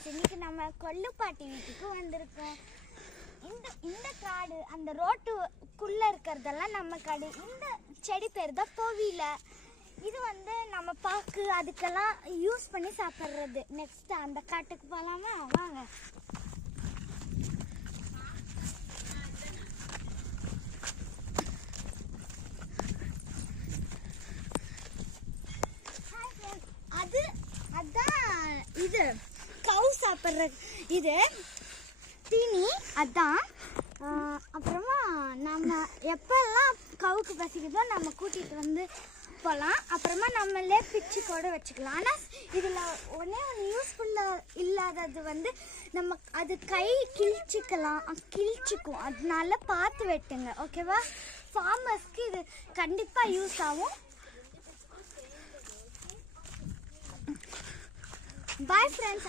Friends, இன்னைக்கு நம்ம கொல்லுப்பாட்டி வீட்டுக்கு வந்திருக்கோம். இந்த காடு அந்த ரோட்டுக்குள்ளே இருக்கிறதெல்லாம் நம்ம காடு. இந்த செடி பேர் தான் போவில. இது நம்ம பாக்கு அதுக்கெல்லாம் யூஸ் பண்ணி சாப்பிட்றது. நெக்ஸ்ட் அந்த காட்டுக்கு போகலாமா? வாங்க. அதான் இது கவு சாப்பிட்ற இது தீனி. அதான் அப்புறமா நம்ம எப்பெல்லாம் கவுக்கு பசிக்குதோ நம்ம கூட்டிகிட்டு போகலாம். அப்புறமா நம்மளே பிச்சு கூட வச்சுக்கலாம். ஆனால் இதில் ஒன்று யூஸ்ஃபுல்லாக இல்லாதது நம்ம அது கை கிழிச்சிக்கும். அதனால பார்த்து வெட்டுங்க, ஓகேவா? ஃபார்மர்ஸ்க்கு இது கண்டிப்பாக யூஸ் ஆகும். Bye friends.